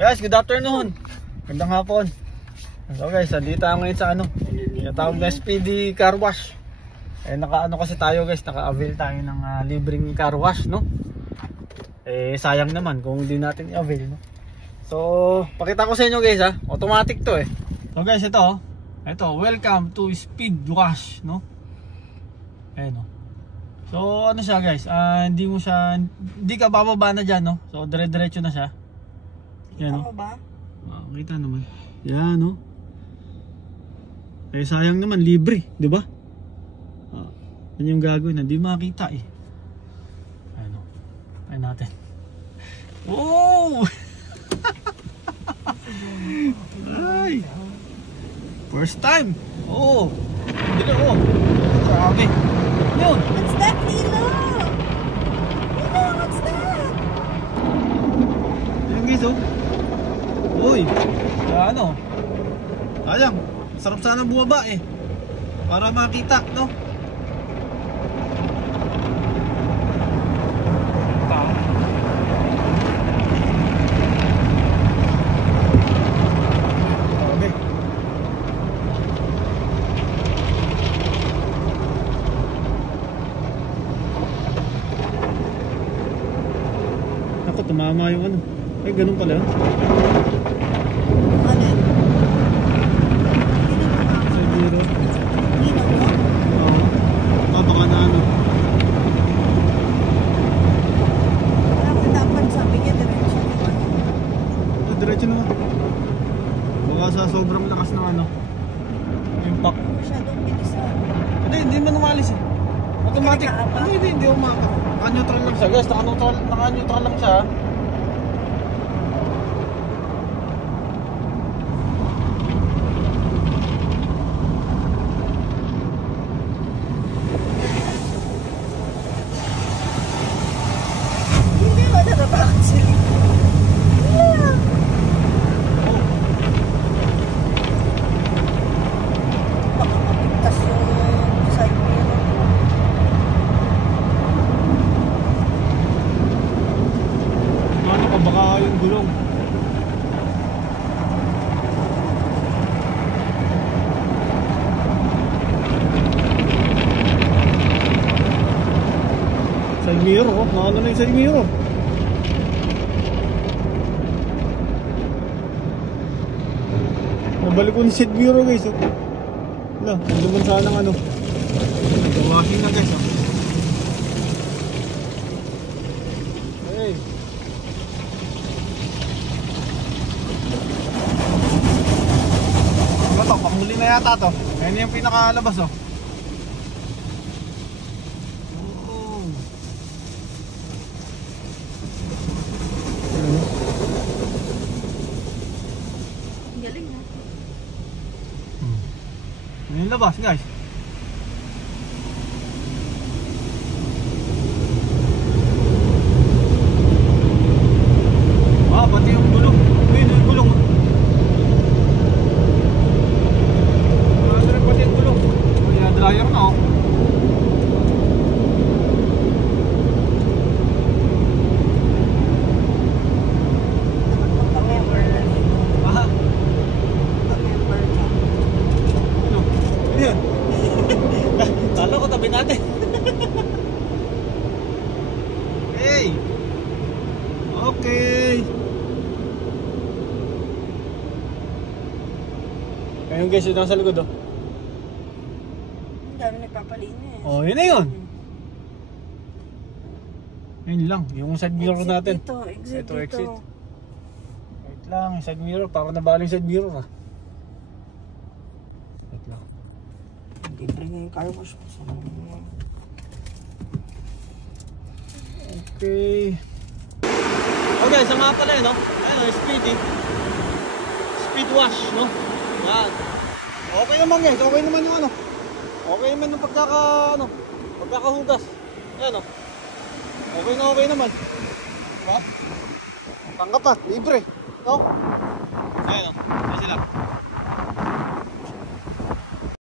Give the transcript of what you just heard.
Guys, good afternoon. Gandang hapon. So guys, dito tayo ngayon sa tinatawag na SPD car wash. Naka kasi tayo guys, naka-avail tayo ng libreng car wash, no? Sayang naman kung hindi natin i-avail, no? So, pakita ko sa inyo guys, automatic to So guys, ito, welcome to speed wash, no? So ano siya guys, hindi ka bababa na dyan, no? So dire-diretso na siya. Yan, no? Ba? Kita naman. Yan, no? Sayang naman, libre, di ba? Yan yung gagawin, hindi makita Ayan natin. Oh! Ay! First time! Oh! Hindi na, grabe! Yun! What's that, Lilo? Lilo, what's that? Ayan guys, uy! Sayang! Sarap sana bumaba para makita, no? Ako, tumama yung ganun pala yun. Ano? Sa biro. Lilo mo? Oo. Baka na Dapat sabi niya, diretso naman. Diretso naman. Baka sa sobrang lakas ng impact. Masyadong bilisan. Hindi man umalis Automatic. Hindi umakas. Naka-neutral lang siya guys, naka-neutral lang siya. Hindi ba natatakot sila? Baka mapintas yung side mirror. Baka yung gulong. Side mirror, nakano na yung side mirror. Nabalik ko yung side mirror guys. Luman sana ng gawahin na guys. Hey. Panghuli na yata to. Ayan yung pinakalabas Galing na. Ayan yung labas guys. Pati yung gulong. Ayun yung gulong. Pati yung gulong. Ayan, dryer na Magpa-member na Lilo. Magpa-member ka. Ayan. Talo ko tabi natin. Hey. Okay. Ayun guys, yun nasa likod Ang dami nagpapalinis. yun na yun. Yun lang, yung side mirror natin. Exit Ito, dito. exit. Wait lang, yung side mirror, parang nabali yung side mirror Wait lang. Libre nga yung car wash. Okay. Okay, sa nga pala ayun, speed wash, no? Yan. Okay naman guys, okay naman yung okay naman yung pagkakahugas. Yan okay naman. Diba? Tanggap libre, no? Ayan sila.